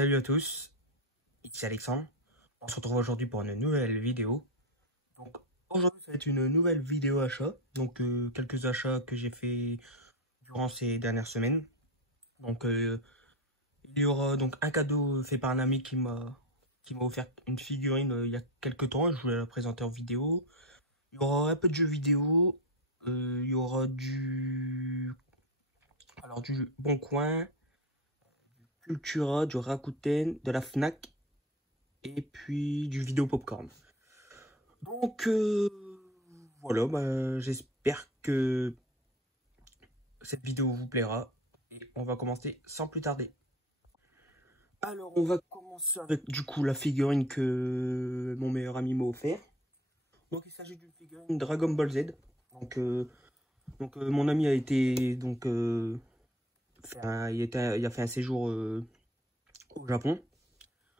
Salut à tous, ici Alexandre. On se retrouve aujourd'hui pour une nouvelle vidéo. Donc aujourd'hui ça va être une nouvelle vidéo achat. Donc quelques achats que j'ai fait durant ces dernières semaines. Donc il y aura donc un cadeau fait par un ami qui m'a offert une figurine il y a quelques temps. Je voulais la présenter en vidéo. Il y aura un peu de jeux vidéo. Il y aura du Bon Coin, Cultura, du Rakuten, de la Fnac et puis du Vidéo Popcorn. Donc voilà, j'espère que cette vidéo vous plaira et on va commencer sans plus tarder. Alors on va commencer avec du coup la figurine que mon meilleur ami m'a offert. Donc il s'agit d'une figurine Dragon Ball Z. Mon ami a été il a fait un séjour au Japon.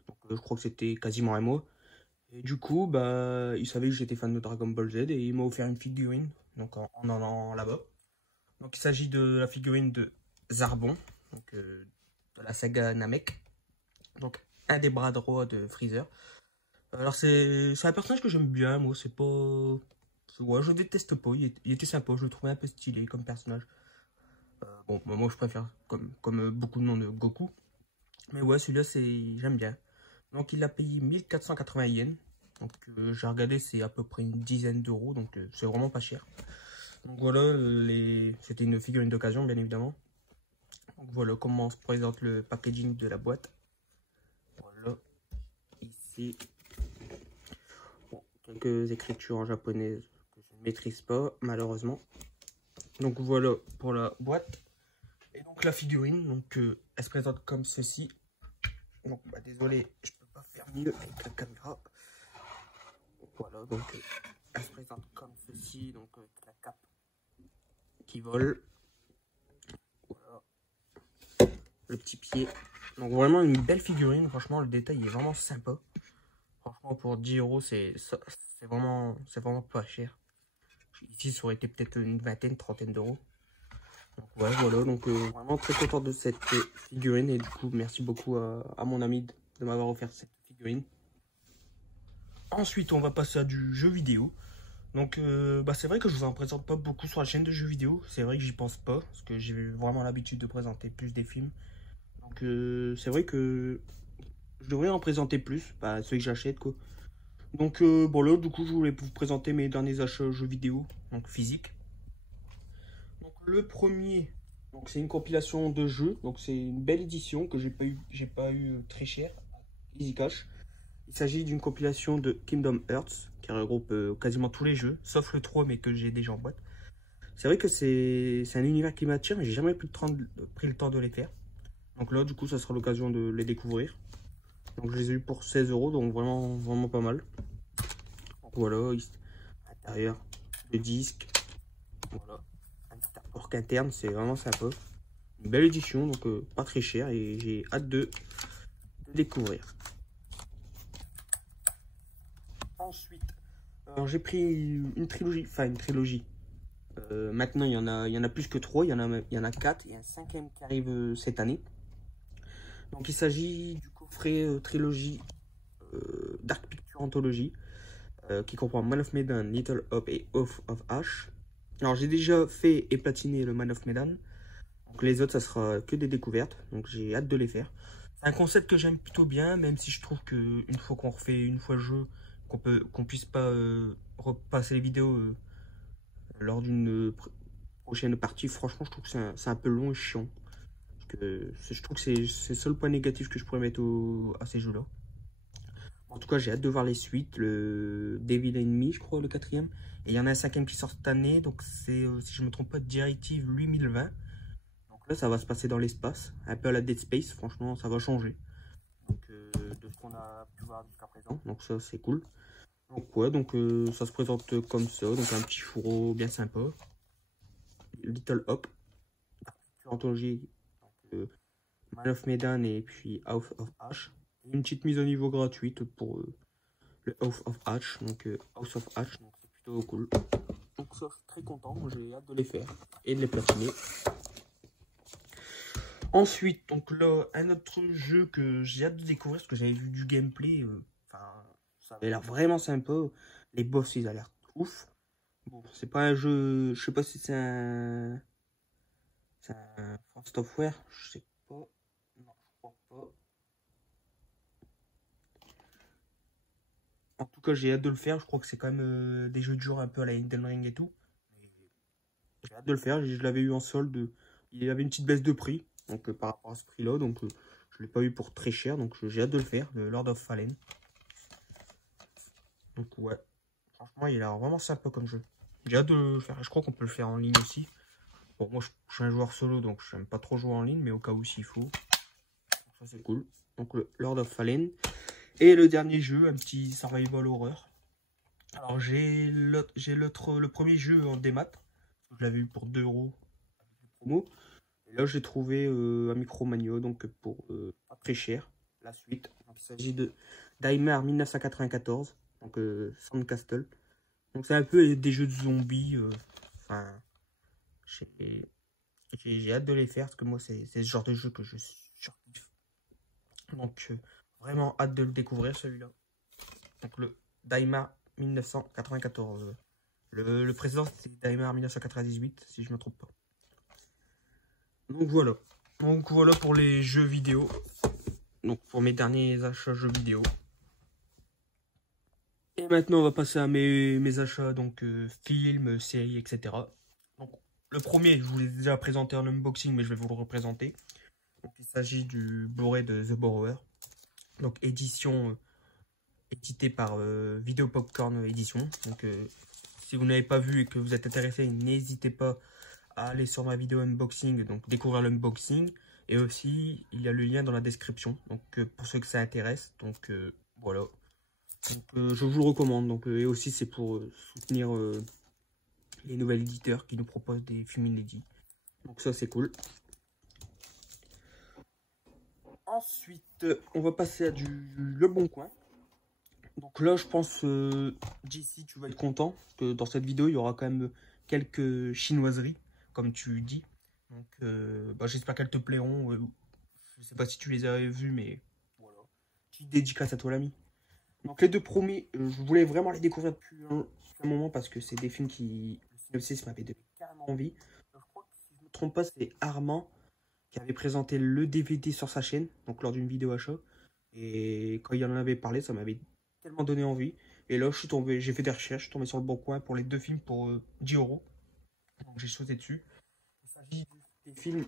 Donc je crois que c'était quasiment un mois. Et du coup, il savait que j'étais fan de Dragon Ball Z et il m'a offert une figurine, donc en allant là-bas. Donc il s'agit de la figurine de Zarbon, de la saga Namek. Donc un des bras droits de Freezer. Alors c'est un personnage que j'aime bien, moi, c'est pas... Ouais, je déteste pas, il était sympa, je le trouvais un peu stylé comme personnage. Moi je préfère, comme beaucoup de monde, Goku. Mais ouais, celui-là, j'aime bien. Donc il a payé 1480 yens. Donc j'ai regardé, c'est à peu près une dizaine d'euros, donc c'est vraiment pas cher. Donc voilà, c'était une figurine d'occasion, bien évidemment. Donc voilà comment se présente le packaging de la boîte. Voilà, ici, bon, quelques écritures en japonais que je ne maîtrise pas, malheureusement. Donc voilà pour la boîte. Et donc la figurine, elle se présente comme ceci. Donc désolé, je peux pas faire mieux avec la caméra. Voilà, donc elle se présente comme ceci, donc avec la cape qui vole. Voilà. Le petit pied. Donc vraiment une belle figurine, franchement le détail est vraiment sympa. Franchement pour 10 euros c'est vraiment pas cher. Ici ça aurait été peut-être une vingtaine, trentaine d'euros. Donc ouais, voilà, donc vraiment très content de cette figurine et du coup merci beaucoup à mon ami de m'avoir offert cette figurine. Ensuite on va passer à du jeu vidéo. Donc c'est vrai que je vous en présente pas beaucoup sur la chaîne de jeux vidéo. C'est vrai que j'y pense pas, parce que j'ai vraiment l'habitude de présenter plus des films. Donc c'est vrai que je devrais en présenter plus, ceux que j'achète quoi. Donc là du coup je voulais vous présenter mes derniers achats jeux vidéo, donc physiques. Donc le premier, c'est une compilation de jeux, donc c'est une belle édition que j'ai pas eu très cher, Easy Cash. Il s'agit d'une compilation de Kingdom Hearts qui regroupe quasiment tous les jeux, sauf le 3 mais que j'ai déjà en boîte. C'est vrai que c'est un univers qui m'attire, mais j'ai jamais pris le temps de les faire. Donc là, du coup, ça sera l'occasion de les découvrir. Donc je les ai eu pour 16 euros, donc vraiment pas mal. Donc voilà, à l'intérieur, le disque. Voilà, un petit artwork interne, c'est vraiment sympa. Une belle édition, donc pas très cher, et j'ai hâte de découvrir. Ensuite, j'ai pris une trilogie. Maintenant, il y en a plus que 3, il y en a 4, il y a un 5e qui arrive cette année. Donc il s'agit du coffret trilogie Dark Picture Anthology qui comprend Man of Medan, Little Hope et Oath of Ash. Alors j'ai déjà fait et platiné le Man of Medan. Donc les autres ça sera que des découvertes, donc j'ai hâte de les faire. C'est un concept que j'aime plutôt bien, même si je trouve que une fois qu'on refait une fois le jeu, qu'on puisse pas repasser les vidéos lors d'une prochaine partie. Franchement je trouve que c'est un peu long et chiant. Je trouve que c'est le seul point négatif que je pourrais mettre à ces jeux là. En tout cas j'ai hâte de voir les suites, le Devil Enemy je crois, le 4e, et il y en a un 5e qui sort cette année, donc c'est si je me trompe pas Directive 8020. Donc là ça va se passer dans l'espace, un peu à la Dead Space, franchement ça va changer donc, de ce qu'on a pu voir jusqu'à présent, donc ça c'est cool. Donc ouais, ça se présente comme ça, donc un petit fourreau bien sympa, Little Hope, anthologie, Man of Medan et puis House of Ash. Une petite mise au niveau gratuite pour le House of Ash, donc c'est plutôt cool. Donc ça, je suis très content, j'ai hâte de les faire et de les platiner. Ensuite, donc là, un autre jeu que j'ai hâte de découvrir, parce que j'avais vu du gameplay, enfin, ça avait l'air vraiment sympa. Les boss, ils ont l'air ouf. Bon, c'est pas un jeu, je sais pas si c'est un From Software, je sais pas. Non, je crois pas. En tout cas, j'ai hâte de le faire. Je crois que c'est quand même des jeux de jour un peu à la Elden Ring et tout. J'ai hâte de le faire. Je l'avais eu en solde. Il y avait une petite baisse de prix. Donc par rapport à ce prix-là. Donc je l'ai pas eu pour très cher. Donc j'ai hâte de le faire. Le Lord of Fallen. Donc ouais. Franchement, il a l'air vraiment sympa comme jeu. J'ai hâte de le faire. Je crois qu'on peut le faire en ligne aussi. Bon, moi je suis un joueur solo. Donc je n'aime pas trop jouer en ligne. Mais au cas où s'il faut. Ça c'est cool. Donc le Lord of Fallen. Et le dernier jeu, un petit survival horror. Alors le premier jeu en démat. Je l'avais eu pour 2 euros promo. Et là j'ai trouvé un Micromania donc pour pas très cher. La suite. Donc, il s'agit de Daimar 1994. Donc Sandcastle. Donc c'est un peu des jeux de zombies. Enfin, j'ai hâte de les faire parce que moi c'est ce genre de jeu que je surkiffe. Donc vraiment hâte de le découvrir celui-là. Donc le Daimar 1994. Le précédent c'était Daimar 1998 si je me trompe pas. Donc voilà. Donc voilà pour les jeux vidéo. Donc pour mes derniers achats jeux vidéo. Et maintenant on va passer à mes achats donc films, séries, etc. Donc le premier, je vous l'ai déjà présenté en unboxing mais je vais vous le représenter. Donc, il s'agit du Blu-ray de The Borrower. Donc édition édité par Video Popcorn Édition. Donc si vous n'avez pas vu et que vous êtes intéressé, n'hésitez pas à aller sur ma vidéo unboxing, donc découvrir l'unboxing. Et aussi, il y a le lien dans la description, donc pour ceux que ça intéresse. Donc voilà. Donc, je vous le recommande. Donc, et aussi, c'est pour soutenir les nouveaux éditeurs qui nous proposent des films inédits. Donc ça, c'est cool. Ensuite, on va passer à Le Bon Coin. Donc là, je pense, JC, tu vas être content que dans cette vidéo, il y aura quand même quelques chinoiseries, comme tu dis. Donc, bah, j'espère qu'elles te plairont. Je sais pas si tu les avais vues, mais voilà. Petite dédicace à toi, l'ami. Donc, les deux premiers, je voulais vraiment les découvrir depuis un moment parce que c'est des films qui, le synopsis m'avait donné carrément envie. Je crois que si je ne me trompe pas, c'est Armand qui avait présenté le DVD sur sa chaîne, donc lors d'une vidéo achat. Et quand il en avait parlé, ça m'avait tellement donné envie. Et là, je suis tombé, j'ai fait des recherches, je suis tombé sur Le Bon Coin pour les deux films pour 10 euros. Donc j'ai sauté dessus. Il s'agit des films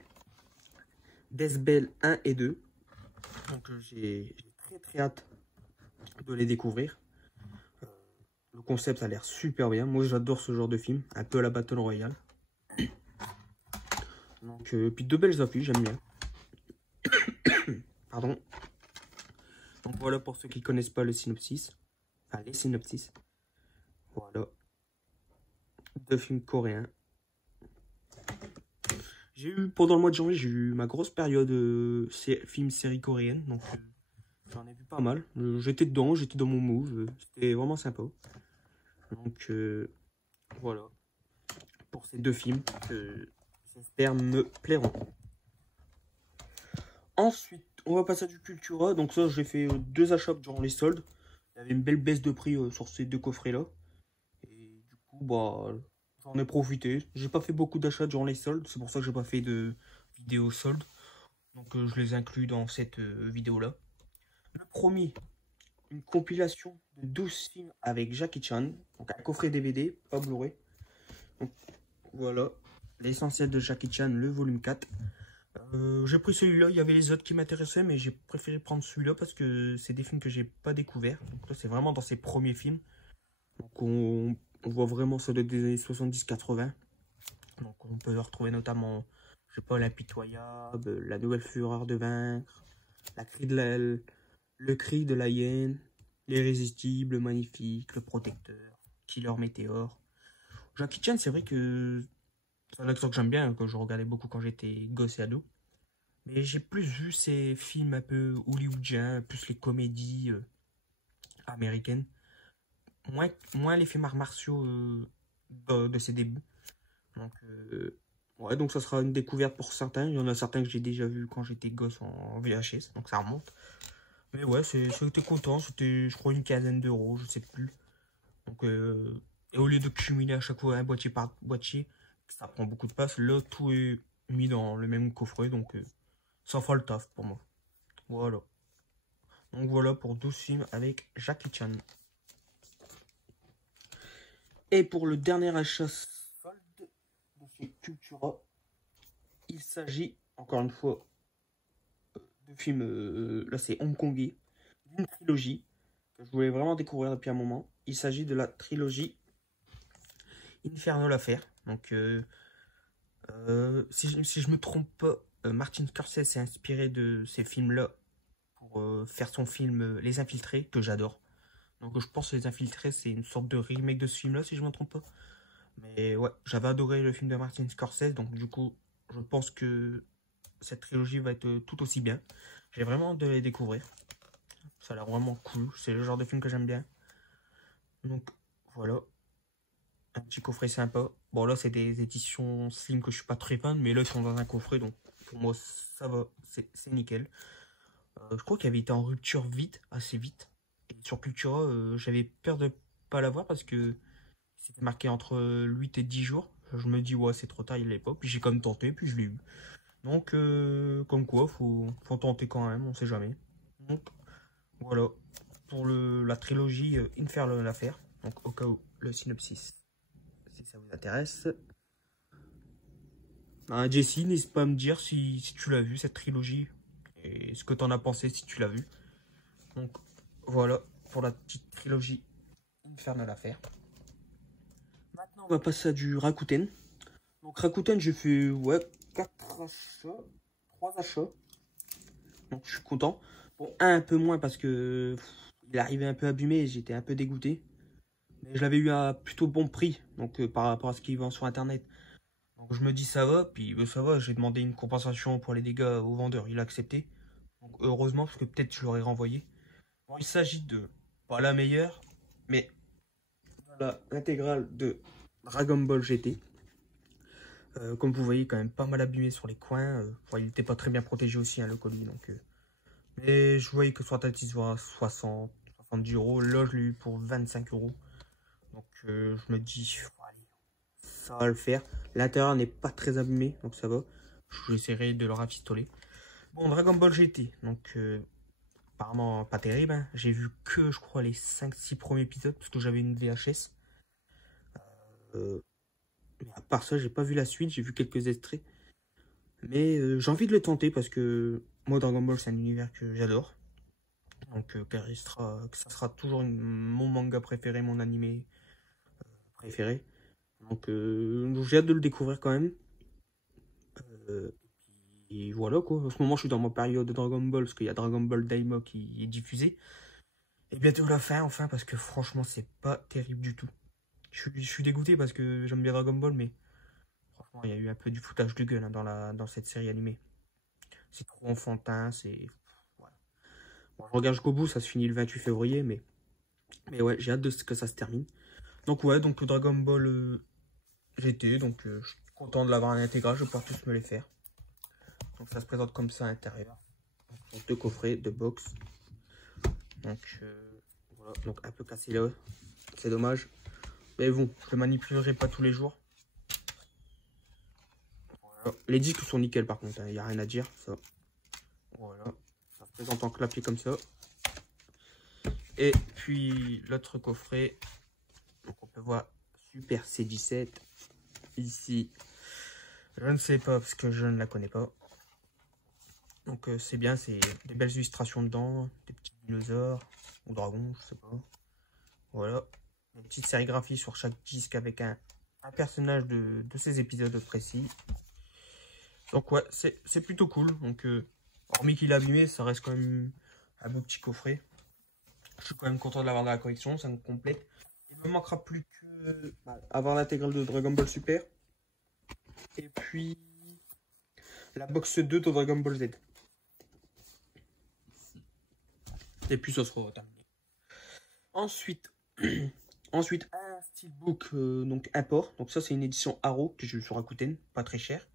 Death 1 et 2. Donc j'ai très hâte de les découvrir. Le concept ça a l'air super bien. Moi j'adore ce genre de film, un peu à la Battle Royale. Donc puis de belles affiches, j'aime bien. Pardon. Donc voilà pour ceux qui ne connaissent pas le synopsis. Enfin les synopsis. Voilà. Deux films coréens. J'ai eu, pendant le mois de janvier, j'ai eu ma grosse période film série coréenne. Donc j'en ai vu pas mal. J'étais dedans, j'étais dans mon move. C'était vraiment sympa. Donc voilà. Pour ces deux films que j'espère me plairont. Ensuite, on va passer à du Cultura. Donc ça, j'ai fait deux achats durant les soldes. Il y avait une belle baisse de prix sur ces deux coffrets-là. Et du coup, bah, j'en ai profité. J'ai pas fait beaucoup d'achats durant les soldes. C'est pour ça que j'ai pas fait de vidéo solde. Donc je les inclus dans cette vidéo-là. Le premier, une compilation de 12 films avec Jackie Chan. Donc un coffret DVD, pas Blu-ray. Donc voilà, l'essentiel de Jackie Chan, le volume 4. J'ai pris celui-là, il y avait les autres qui m'intéressaient, mais j'ai préféré prendre celui-là parce que c'est des films que j'ai pas découverts. Donc là, c'est vraiment dans ses premiers films. Donc on voit vraiment ceux des années 70-80. Donc on peut retrouver notamment, je sais pas, L'Impitoyable, La Nouvelle Fureur de Vaincre, Le Cri de la Hyène, L'Irrésistible, Magnifique, Le Protecteur, Killer Météore. Jackie Chan, c'est vrai que c'est un acteur que j'aime bien, que je regardais beaucoup quand j'étais gosse et ado. Mais j'ai plus vu ces films un peu hollywoodiens, plus les comédies américaines. Moins les films arts martiaux de ses débuts. Donc Ouais, donc ça sera une découverte pour certains. Il y en a certains que j'ai déjà vu quand j'étais gosse en VHS, donc ça remonte. Mais ouais, c'était content, c'était je crois une quinzaine d'euros, je sais plus. Donc, et au lieu de cumuler à chaque fois un boîtier par boîtier, ça prend beaucoup de place, là tout est mis dans le même coffret, donc ça fera le taf pour moi. Voilà. Donc voilà pour 12 films avec Jackie Chan. Et pour le dernier achat solde de chez Cultura, il s'agit, encore une fois, de films, là c'est hongkongais, d'une trilogie que je voulais vraiment découvrir depuis un moment. Il s'agit de la trilogie Infernal Affair. Donc, si je me trompe pas, Martin Scorsese s'est inspiré de ces films-là pour faire son film Les Infiltrés, que j'adore. Donc je pense que Les Infiltrés, c'est une sorte de remake de ce film-là, si je ne me trompe pas. Mais ouais, j'avais adoré le film de Martin Scorsese, donc du coup, je pense que cette trilogie va être tout aussi bien. J'ai vraiment hâte de les découvrir. Ça a l'air vraiment cool, c'est le genre de film que j'aime bien. Donc voilà, un petit coffret sympa. Bon là, c'est des éditions slim que je suis pas très fan, mais là, ils sont dans un coffret, donc pour moi, ça va, c'est nickel. Je crois qu'il avait été en rupture vite, assez vite. Et sur Cultura, j'avais peur de pas l'avoir parce que c'était marqué entre 8 et 10 jours. Je me dis, ouais, c'est trop tard, il l'est pas. Puis j'ai quand même tenté, puis je l'ai eu. Donc, comme quoi, faut tenter quand même, on sait jamais. Donc, voilà. Pour la trilogie Infernal Affair. Donc, au cas où, le synopsis, si ça vous intéresse. Jesse, n'hésite pas à me dire si tu l'as vu, cette trilogie. Et ce que t'en as pensé si tu l'as vu. Donc, voilà pour la petite trilogie Infernal Affair. Maintenant, on va passer à du Rakuten. Donc, Rakuten, j'ai fait, ouais, 4 achats, 3 achats. Donc, je suis content. Bon, un peu moins parce que il arrivait un peu abîmé et j'étais un peu dégoûté. Mais je l'avais eu à plutôt bon prix, donc par rapport à ce qu'il vend sur internet. Donc, je me dis ça va, puis ça va, j'ai demandé une compensation pour les dégâts au vendeur, il a accepté. Donc, heureusement, parce que peut-être je l'aurais renvoyé. Bon, il s'agit de, pas la meilleure, mais l'intégrale de Dragon Ball GT. Comme vous voyez, quand même pas mal abîmé sur les coins. Il n'était pas très bien protégé aussi, hein, le colis. Donc, mais je voyais que sur tête, il se voit à 60, 70 euros. Là, je l'ai eu pour 25 euros. Donc, je me dis, allez, ça va le faire. L'intérieur n'est pas très abîmé, donc ça va. J'essaierai de le rafistoler. Bon, Dragon Ball GT. Donc, apparemment, pas terrible. Hein. J'ai vu que, je crois, les 5-6 premiers épisodes, parce que j'avais une VHS. Mais à part ça, j'ai pas vu la suite, j'ai vu quelques extraits. Mais j'ai envie de le tenter parce que moi, Dragon Ball, c'est un univers que j'adore. Donc, que ça sera toujours mon manga préféré, mon animé préféré. Donc, j'ai hâte de le découvrir quand même. Euh, et voilà quoi. En ce moment, je suis dans ma période de Dragon Ball parce qu'il y a Dragon Ball Daima qui est diffusé. Et bientôt la fin, enfin, parce que franchement, c'est pas terrible du tout. Je suis dégoûté parce que j'aime bien Dragon Ball, mais franchement, il y a eu un peu du foutage de gueule hein, dans cette série animée. C'est trop enfantin, c'est. Voilà. Bon, je regarde jusqu'au bout, ça se finit le 28 février, mais ouais, j'ai hâte de ce que ça se termine. Donc ouais, donc Dragon Ball GT, donc je suis content de l'avoir en intégral, je vais pouvoir tous me les faire. Donc ça se présente comme ça à l'intérieur. Donc deux coffrets, deux box. Donc voilà, donc un peu cassé là, c'est dommage. Mais bon, je le manipulerai pas tous les jours. Voilà. Les disques sont nickel par contre, il n'y a rien à dire, ça. Voilà, ça se présente en clapier comme ça. Et puis l'autre coffret, donc on peut voir Super C17 ici. Je ne sais pas parce que je ne la connais pas. Donc c'est bien, c'est des belles illustrations dedans, des petits dinosaures ou dragons, je sais pas. Voilà, une petite sérigraphie sur chaque disque avec un personnage de ces épisodes précis. Donc ouais, c'est plutôt cool. Donc hormis qu'il est abîmé, ça reste quand même un beau petit coffret. Je suis quand même content de l'avoir dans la collection, ça me complète. Il me manquera plus que avoir l'intégrale de Dragon Ball Super. Et puis la box 2 de Dragon Ball Z. Et puis ça sera terminé. Ensuite, un steelbook donc import. Donc ça c'est une édition Arrow que j'ai eu sur Rakuten, pas très cher.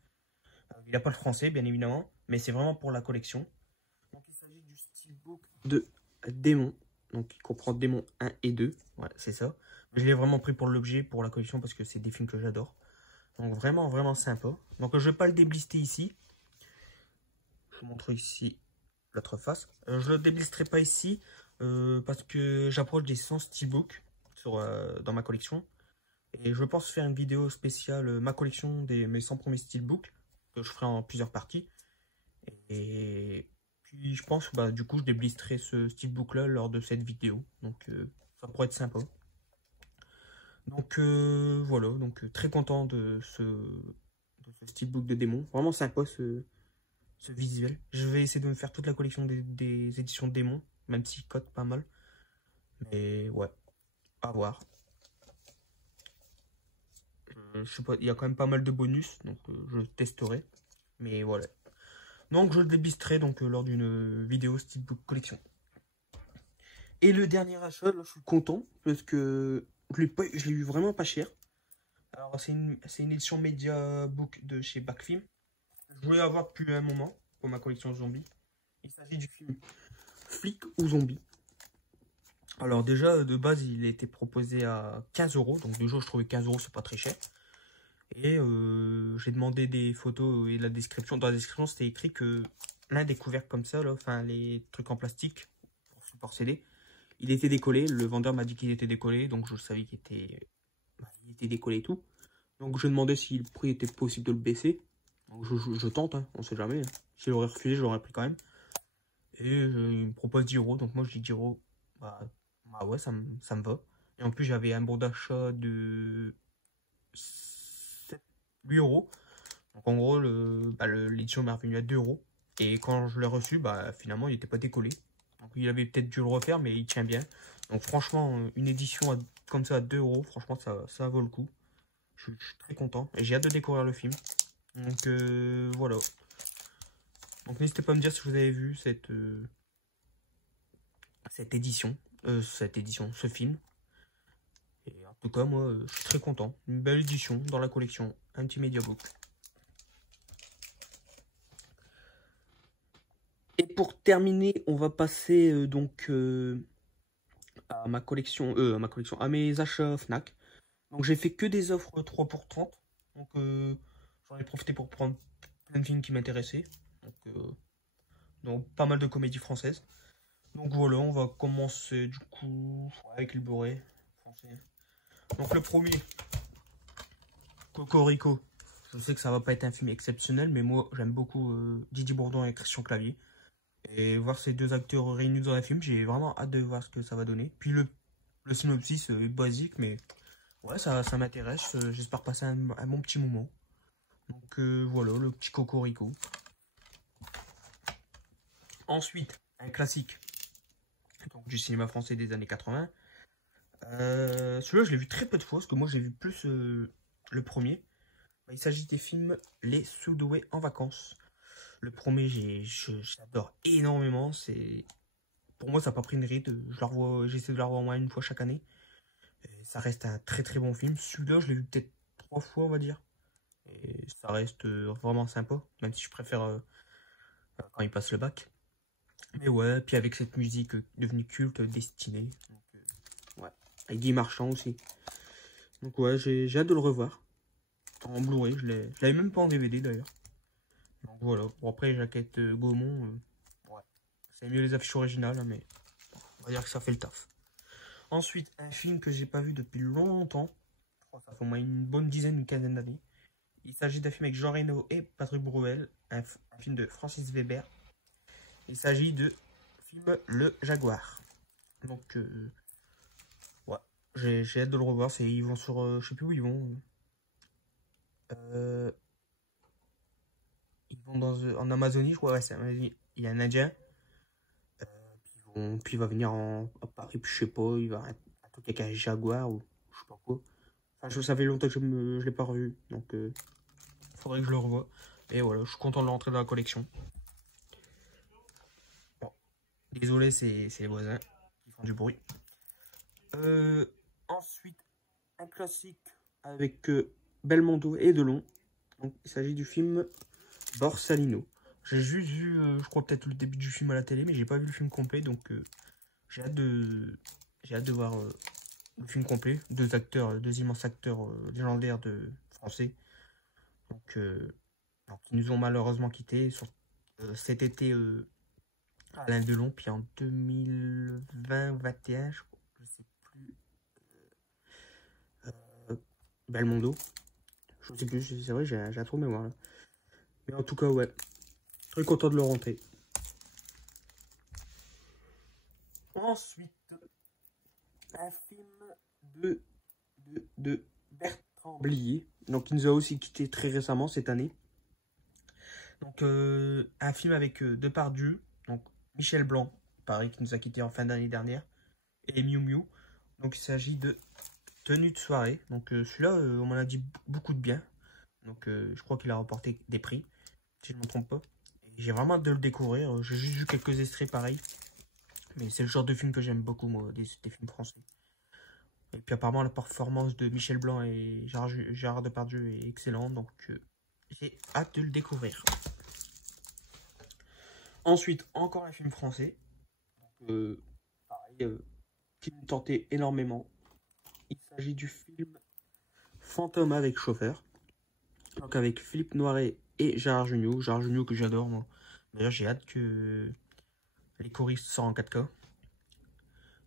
Il n'a pas le français, bien évidemment, mais c'est vraiment pour la collection. Donc, il s'agit du steelbook de Démon. Donc, il comprend Démon 1 et 2. Ouais, c'est ça. Je l'ai vraiment pris pour l'objet, pour la collection, parce que c'est des films que j'adore. Donc, vraiment, vraiment sympa. Donc, je ne vais pas le déblister ici. Je vous montre ici l'autre face. Je ne le déblisterai pas ici, parce que j'approche des 100 steelbooks dans ma collection. Et je pense faire une vidéo spéciale, ma collection mes 100 premiers steelbooks, que je ferai en plusieurs parties. Et puis je pense, bah, du coup, je déblisterai ce steelbook là lors de cette vidéo. Donc ça pourrait être sympa. Donc voilà, donc très content de ce steelbook de Démon. Vraiment sympa ce visuel. Je vais essayer de me faire toute la collection des éditions de Démon, même s'il cote pas mal. Mais ouais, à voir. Je sais pas, il y a quand même pas mal de bonus, donc je testerai. Mais voilà. Donc je le déblisterai donc lors d'une vidéo steelbook collection. Et le dernier achat, là, je suis content parce que je l'ai eu vraiment pas cher. Alors c'est une édition Media Book de chez Backfilm. Je voulais avoir depuis un moment pour ma collection zombie. Il s'agit du film Flic ou Zombie. Alors déjà de base il a été proposé à 15 €. Donc déjà je trouvais 15 € c'est pas très cher. Et j'ai demandé des photos et la description. Dans la description, c'était écrit que l'un des couvercles comme ça, là, enfin les trucs en plastique pour support CD, il était décollé. Le vendeur m'a dit qu'il était décollé, donc je savais il était décollé et tout. Donc je demandais si le prix était possible de le baisser. Donc je tente, hein, on sait jamais. Hein. S'il aurait refusé, je l'aurais pris quand même. Et il me propose 10 €, donc moi je dis 10 €, bah ouais, ça me va. Et en plus, j'avais un bon d'achat de 8 €. Donc en gros, l'édition m'est revenue à 2 €. Et quand je l'ai reçu, bah finalement, il n'était pas décollé. Donc il avait peut-être dû le refaire, mais il tient bien. Donc franchement, une édition comme ça à 2 €, franchement, ça vaut le coup. Je suis très content. Et j'ai hâte de découvrir le film. Donc voilà. Donc n'hésitez pas à me dire si vous avez vu cette édition. Ce film. Et en tout cas, moi, je suis très content. Une belle édition dans la collection. Un petit Media Book. Et pour terminer, on va passer donc à à mes achats Fnac. Donc j'ai fait que des offres 3 pour 30. Donc j'en ai profité pour prendre plein de films qui m'intéressaient. Donc pas mal de comédies françaises. Donc voilà, on va commencer du coup avec le Blu-ray français. Donc le premier, Cocorico. Je sais que ça va pas être un film exceptionnel, mais moi j'aime beaucoup Didier Bourdon et Christian Clavier. Et voir ces deux acteurs réunis dans un film, j'ai vraiment hâte de voir ce que ça va donner. Puis le synopsis est basique, mais ouais, ça m'intéresse. J'espère passer un bon petit moment. Donc voilà, le petit Cocorico. Ensuite, un classique donc, du cinéma français des années 80. Celui-là, je l'ai vu très peu de fois, parce que moi j'ai vu plus le premier. Il s'agit des films Les Sudoués en vacances. Le premier, j'adore énormément. Pour moi, ça n'a pas pris une ride. J'essaie de la revoir au moins une fois chaque année. Et ça reste un très très bon film. Celui-là, je l'ai vu peut-être 3 fois, on va dire. Et ça reste vraiment sympa, même si je préfère quand il passe le bac. Mais ouais, puis avec cette musique devenue culte, Destinée. Donc, ouais. Avec Guy Marchand aussi. Donc ouais, j'ai hâte de le revoir. En Blu-ray, je l'avais même pas en DVD d'ailleurs. Donc voilà. Bon, après, Jaquette Gaumont, ouais. C'est mieux les affiches originales, hein, mais bon, on va dire que ça fait le taf. Ensuite, un film que j'ai pas vu depuis longtemps. Ça fait au moins une bonne dizaine, une quinzaine d'années. Il s'agit d'un film avec Jean Reno et Patrick Bruel. Un film de Francis Weber. Il s'agit de film Le Jaguar. Donc, ouais, j'ai hâte de le revoir. Ils vont sur, je sais plus où ils vont. Ils vont en Amazonie, je crois. Ouais, c'est Amazonie. Il y a un Indien. Puis il va venir à Paris, puis je sais pas, il va un truc avec un jaguar ou je sais pas quoi. Enfin, ça fait longtemps que je l'ai pas revu, donc faudrait que je le revoie. Et voilà, je suis content de le rentrer dans la collection. Bon, désolé, c'est les voisins qui font du bruit. Ensuite, un classique avec Belmondo et Delon. Donc, il s'agit du film Borsalino. J'ai juste vu, je crois peut-être le début du film à la télé, mais j'ai pas vu le film complet, donc j'ai hâte de voir le film complet. Deux acteurs, deux immenses acteurs légendaires de français, donc, qui nous ont malheureusement quittés cet été. Alain Delon, puis en 2020-21, je sais plus, Belmondo. Je sais plus, c'est vrai, j'ai un trou de mémoire là. Mais en tout cas, ouais, très content de le rentrer. Ensuite, un film de Bertrand Blier, donc il nous a aussi quitté très récemment cette année. Donc, un film avec Depardieu, donc Michel Blanc, pareil, qui nous a quitté en fin d'année dernière, et Miu Miu. Donc, il s'agit de Tenue de soirée. Donc, celui-là, on m'en a dit beaucoup de bien. Donc, je crois qu'il a remporté des prix, si je ne me trompe pas. J'ai vraiment hâte de le découvrir. J'ai juste vu quelques extraits, pareil. Mais c'est le genre de film que j'aime beaucoup, moi, des films français. Et puis, apparemment, la performance de Michel Blanc et Gérard Depardieu est excellente. Donc, j'ai hâte de le découvrir. Ensuite, encore un film français. Pareil, qui me tentait énormément. Il s'agit du film Fantôme avec chauffeur. Donc avec Philippe Noiret et Gérard Jugnot. Gérard Jugnot que j'adore, moi. D'ailleurs, j'ai hâte que les choristes sortent en 4K.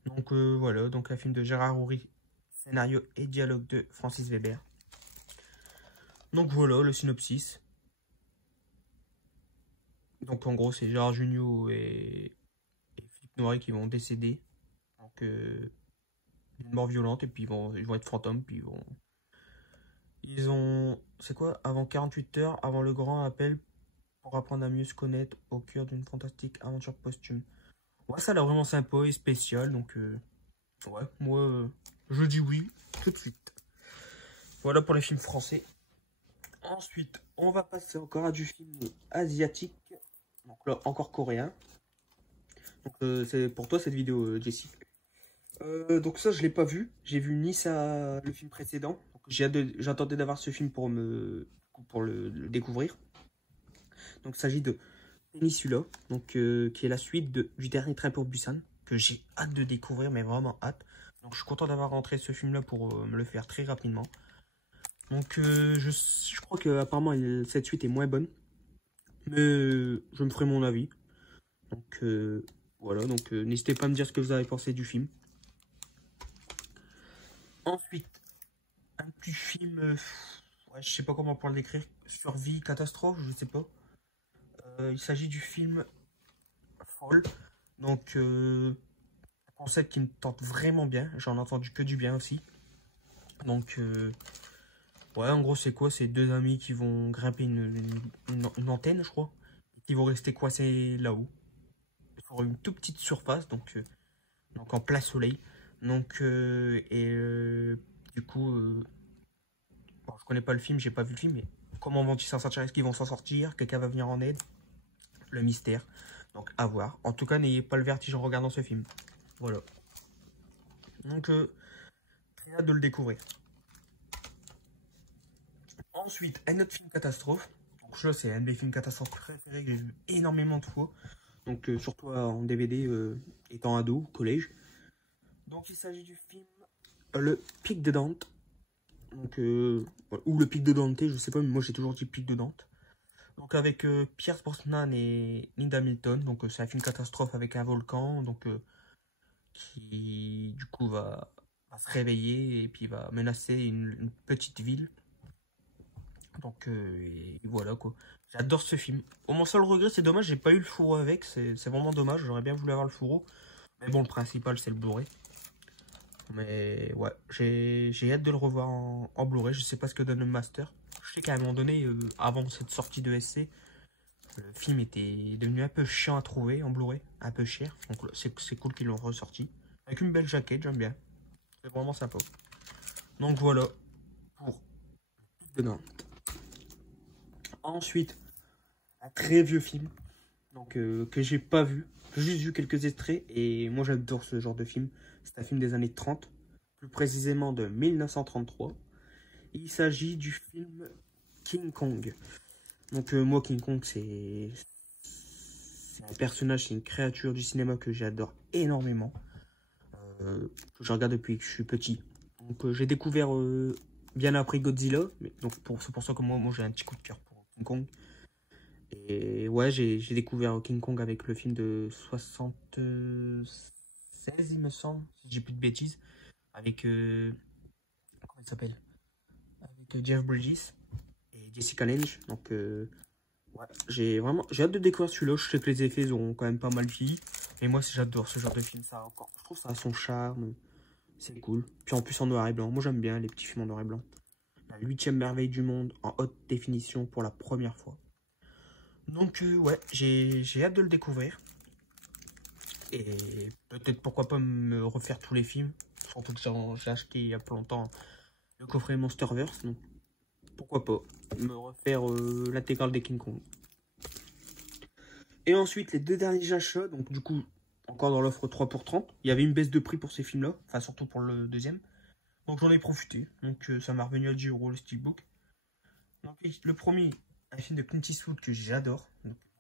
Donc voilà, donc un film de Gérard Houry. Scénario et dialogue de Francis Weber. Donc voilà, le synopsis. Donc en gros, c'est Gérard Jugnot et Philippe Noiret qui vont décéder. Donc une mort violente, et puis ils vont être fantômes, puis ils ont... C'est quoi? Avant 48 heures, avant le grand appel pour apprendre à mieux se connaître au cœur d'une fantastique aventure posthume. Ouais, ça a l'air vraiment sympa et spécial, donc ouais, moi je dis oui tout de suite. Voilà pour les films français. Ensuite, on va passer encore à du film asiatique, donc là encore coréen. Donc c'est pour toi cette vidéo, Jessie. Donc ça je l'ai pas vu, j'ai vu ni ça le film précédent. J'attendais d'avoir ce film pour le découvrir. Donc il s'agit de Peninsula, donc qui est la suite du dernier train pour Busan, que j'ai hâte de découvrir, mais vraiment hâte. Donc je suis content d'avoir rentré ce film là pour me le faire très rapidement. Donc je crois que apparemment cette suite est moins bonne, mais je me ferai mon avis. Donc voilà, donc n'hésitez pas à me dire ce que vous avez pensé du film. Ensuite, un petit film, ouais, je sais pas comment pouvoir le décrire, survie, catastrophe, je sais pas. Il s'agit du film Fall. Donc, un concept qui me tente vraiment bien. J'en ai entendu que du bien aussi. Donc, ouais, en gros, c'est quoi? C'est deux amis qui vont grimper une antenne, je crois. Et qui vont rester coincés là-haut. Sur une toute petite surface, donc en plein soleil. Donc, du coup, bon, je connais pas le film, j'ai pas vu le film, mais comment vont-ils s'en sortir? Est-ce qu'ils vont s'en sortir? Quelqu'un va venir en aide? Le mystère. Donc à voir. En tout cas, n'ayez pas le vertige en regardant ce film. Voilà. Donc très hâte de le découvrir. Ensuite, un autre film catastrophe. Donc ça, c'est un des films catastrophes préférés que j'ai vu énormément de fois. Donc surtout en DVD étant ado, collège. Donc il s'agit du film Le Pic de Dante. Donc, ou Le Pic de Dante, je sais pas, mais moi j'ai toujours dit Pic de Dante. Donc avec Pierce Brosnan et Linda Hamilton. Donc c'est un film catastrophe avec un volcan. Donc qui du coup va se réveiller et puis va menacer une petite ville. Donc et voilà quoi. J'adore ce film. Bon, mon seul regret, c'est dommage, j'ai pas eu le fourreau avec. C'est vraiment dommage, j'aurais bien voulu avoir le fourreau. Mais bon, le principal, c'est le Blu-ray. Mais ouais, j'ai hâte de le revoir en Blu-ray. Je sais pas ce que donne le master. Je sais qu'à un moment donné, avant cette sortie de SC, le film était devenu un peu chiant à trouver en Blu-ray, un peu cher. Donc c'est cool qu'ils l'ont ressorti. Avec une belle jaquette, j'aime bien. C'est vraiment sympa. Donc voilà pour de Nantes. Ensuite, un très vieux film donc, que j'ai pas vu. J'ai juste vu quelques extraits et moi j'adore ce genre de film. C'est un film des années 30, plus précisément de 1933. Il s'agit du film King Kong. Donc moi, King Kong, c'est un personnage, c'est une créature du cinéma que j'adore énormément. Que je regarde depuis que je suis petit. Donc j'ai découvert bien après Godzilla. Mais, donc c'est pour ça que moi j'ai un petit coup de cœur pour King Kong. Et ouais, j'ai découvert King Kong avec le film de 76, il me semble, si j'ai plus de bêtises. Avec, comment il s'appelle? Avec Jeff Bridges et Jessica Lange. Donc ouais, j'ai hâte de découvrir celui-là. Je sais que les effets auront quand même pas mal vieilli. Et moi, j'adore ce genre de film. Ça encore, je trouve ça a son charme. C'est cool. Puis en plus en noir et blanc. Moi, j'aime bien les petits films en noir et blanc. La 8e merveille du monde en haute définition pour la première fois. Donc ouais, j'ai hâte de le découvrir. Et peut-être pourquoi pas me refaire tous les films. Surtout que j'ai acheté il y a pas longtemps le coffret Monsterverse. Donc pourquoi pas me refaire l'intégrale des King Kong. Et ensuite, les deux derniers achats, donc du coup, encore dans l'offre 3 pour 30, il y avait une baisse de prix pour ces films-là, enfin surtout pour le deuxième. Donc j'en ai profité, donc ça m'a revenu à 10 € le steelbook. Donc le premier, un film de Clint Eastwood que j'adore,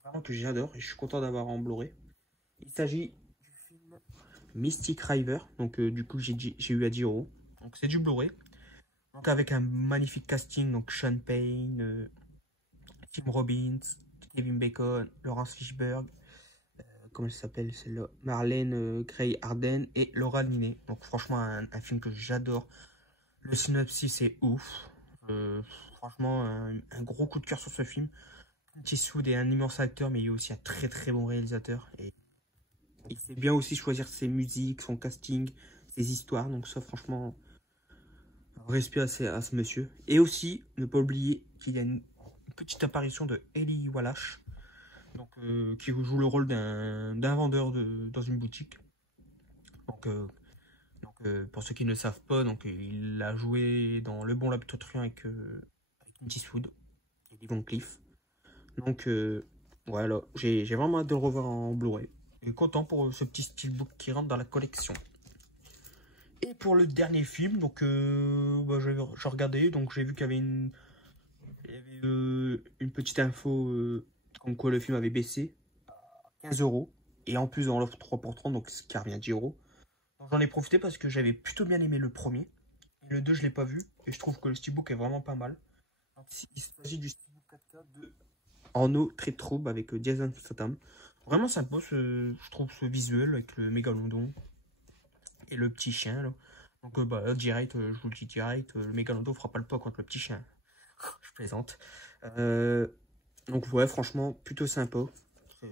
vraiment que j'adore, et je suis content d'avoir en Blu-ray. Il s'agit du film Mystic River, donc du coup j'ai eu à 10 €. Donc c'est du Blu-ray, donc avec un magnifique casting, donc Sean Payne, Tim Robbins, Kevin Bacon, Laurence Fishburne, comment elle s'appelle celle-là, Marlène Gray Harden et Laura Linney. Donc franchement un film que j'adore. Le synopsis est ouf. Franchement un gros coup de cœur sur ce film. Clint Eastwood est un immense acteur, mais il est aussi un très très bon réalisateur. Et il sait bien aussi choisir ses musiques, son casting, ses histoires. Donc ça franchement, respect à ce monsieur. Et aussi, ne pas oublier qu'il y a une petite apparition de Eli Wallach, donc, qui joue le rôle d'un vendeur dans une boutique. Donc, pour ceux qui ne le savent pas, donc, il a joué dans Le Bon Laptop Truand avec Clint Eastwood et Lee Van Cleef. Donc voilà, j'ai vraiment hâte de le revoir en Blu-ray. Et content pour ce petit steelbook qui rentre dans la collection. Et pour le dernier film, donc j'ai regardé, donc j'ai vu qu'il y avait une petite info comme quoi le film avait baissé à 15 €. Et en plus dans l'offre 3 pour 30, donc ce qui revient à 10 €. Donc j'en ai profité parce que j'avais plutôt bien aimé le premier. Et le 2 je l'ai pas vu. Et je trouve que le steelbook est vraiment pas mal. Donc, il s'agit du steelbook 4K de Arnaud Très Trouble avec Jason Statham. Vraiment sympa je trouve ce visuel avec le mégalodon et le petit chien là. Donc direct, je vous le dis direct, le mégalodon fera pas le pas contre le petit chien. Je plaisante. Donc ouais, franchement, plutôt sympa.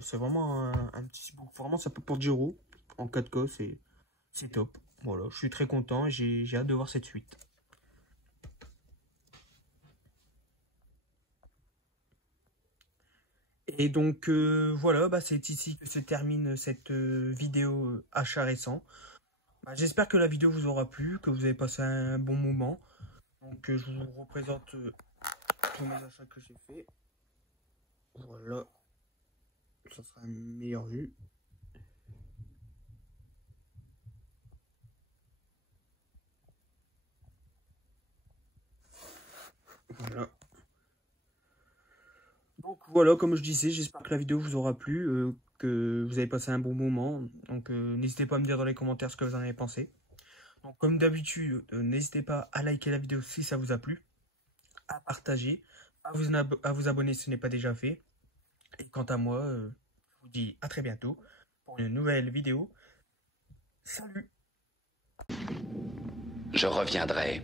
C'est vraiment un petit book, vraiment sympa pour 10 € en 4K, c'est top. Voilà, je suis très content et j'ai hâte de voir cette suite. Et donc voilà, c'est ici que se termine cette vidéo achat récent. J'espère que la vidéo vous aura plu, que vous avez passé un bon moment. Donc je vous représente tous mes achats que j'ai fait. Voilà, ça sera une meilleure vue. Voilà. Donc voilà, comme je disais, j'espère que la vidéo vous aura plu, que vous avez passé un bon moment. Donc n'hésitez pas à me dire dans les commentaires ce que vous en avez pensé. Donc comme d'habitude, n'hésitez pas à liker la vidéo si ça vous a plu, à partager, à vous abonner si ce n'est pas déjà fait. Et quant à moi, je vous dis à très bientôt pour une nouvelle vidéo. Salut! Je reviendrai.